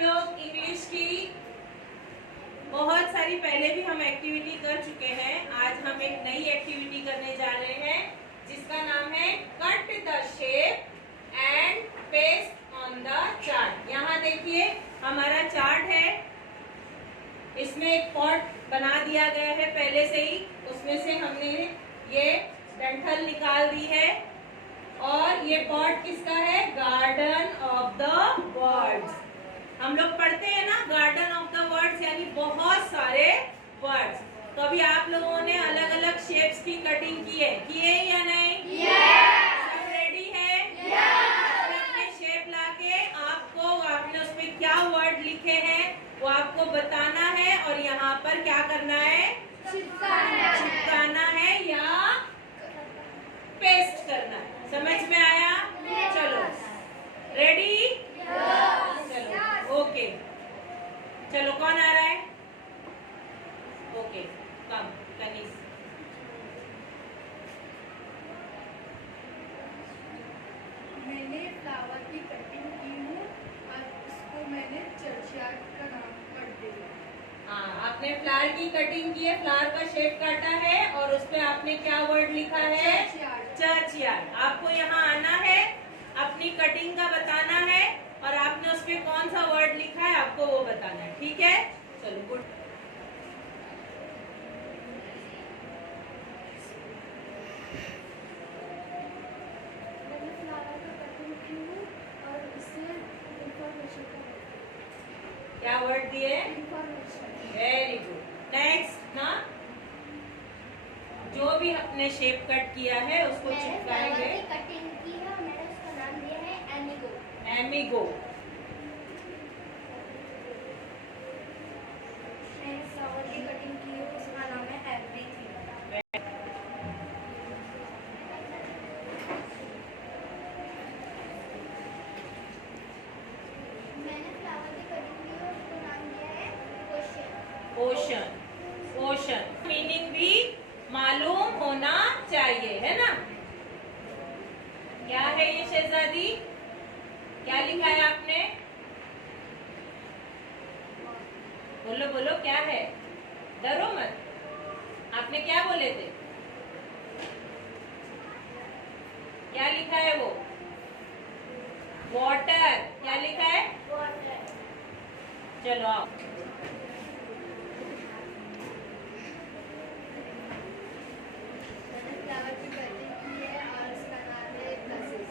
लोग इंग्लिश की बहुत सारी पहले भी हम एक्टिविटी कर चुके हैं। आज हम एक नई एक्टिविटी करने जा रहे हैं जिसका नाम है cut the shape and paste on the chart. यहाँ देखिए हमारा चार्ट है, इसमें एक पॉट बना दिया गया है पहले से ही। उसमें से हमने ये डंठल निकाल दी है और ये पॉट किसका है? Garden of the words. हम लोग पढ़ते हैं ना गार्डन ऑफ द वर्ड्स, यानी बहुत सारे वर्ड्स। तो अभी आप लोगों ने अलग अलग शेप्स की कटिंग की है, किए या नहीं? सब रेडी है? अपने शेप लाके आपने उसमें क्या वर्ड लिखे हैं वो आपको बताना है और यहाँ पर क्या करना है? चिपकाना है या पेस्ट करना है। समझ में आया? चलो रेडी? चलो ओके। चलो कौन आ रहा है? ओके कम कनीस। मैंने फ्लावर की कटिंग की हूँ और इसको मैंने चर्चयार्ड का नाम कर दिया। हाँ, आपने फ्लावर की कटिंग की है, फ्लावर का शेप काटा है और उस पे आपने क्या वर्ड लिखा है? चर्चयार्ड। आपको यहाँ आना है, अपनी कटिंग का बताना है और आपने उस पे कौन सा वर्ड लिखा है आपको वो बताना है। ठीक है? चलो गुड। मैंने फ्लावर का कटिंग की हूँ और इससे इंफॉर्मेशन का क्या वर्ड दिए? इंफॉर्मेशन। Very good. नेक्स्ट ना, जो भी अपने शेप कट किया है उसको चिपकाएंगे। कटिंग की है और मैंने उसका नाम दिया है एमिगो। एमिगो। मैंने फ्लावर की कटिंग की है, उसका नाम है एवरीथिंग। मैंने फ्लावर की कटिंग की है, उसका नाम दिया है ओशन। ओशन। ओशन मीनिंग भी मालूम होना चाहिए, है ना? क्या है ये शहजादी? क्या लिखा है आपने? बोलो बोलो क्या है? डरो मत। आपने क्या बोले थे? क्या लिखा है वो? वाटर। क्या लिखा है? वाटर। चलो आओ। मैंने फ्लावर की कटिंग की है और उसका नाम है ग्लासेस।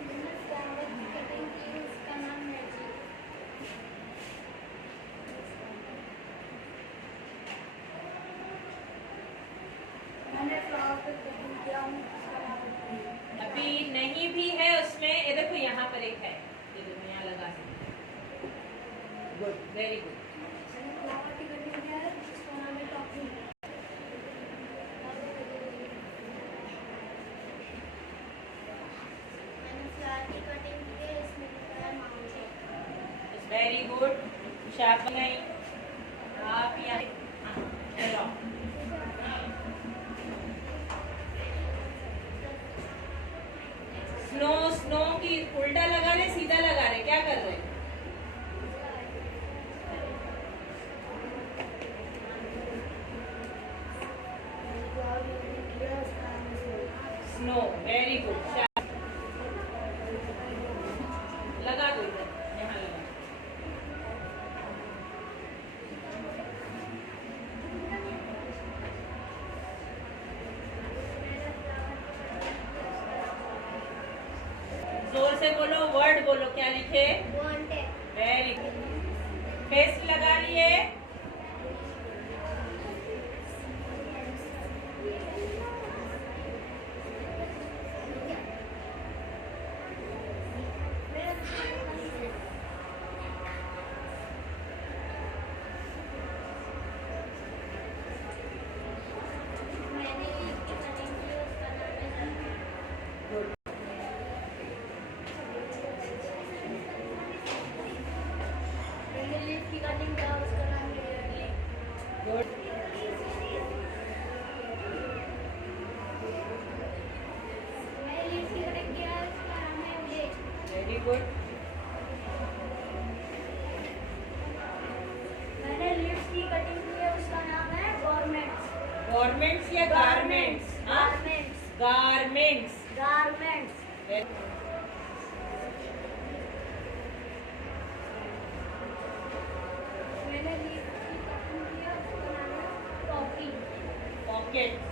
मैंने फ्लावर की कटिंग की है, उसका नाम मैजिक। मैंने फ्लावर की कटिंग किया हूँ, उसका नाम है अभी नहीं भी है उसमें। ये देखो यहाँ पर एक है, ये देखो यहाँ लगा सकते। Good, very good. मैंने फ्लावर की कटिंग किया है, उसका नाम है टॉफी। मैंने फ्लावर की कटिंग की है, इसमें लिखा है माउंटेन। Very good. शार्प नहीं आप यहाँ। हाँ, चलो स्नो। स्नो की उल्टा लगा रहे सीधा लगा रहे, क्या कर रहे? स्नो। Very good. लगा दो इधर, यहाँ लगा। जोर से बोलो, वर्ड बोलो, क्या लिखे? वांटेड। Very good. पेस्ट लगा रही है। मैंने इसकी कटिंग की है, उसका नाम है गुड। मैंने लीफ की कटिंग किया, उसका नाम है गुड। मैंने लिफ्ट की कटिंग की है, उसका नाम है गवर्नमेंट्स। गवर्नमेंट्स या गारमेंट्स? गारमेंट्स। गारमेंट्स। गारमेंट्स। मैंने लिफ्ट की कटिंग की है, उसका नाम है पॉकेट। पॉकेट।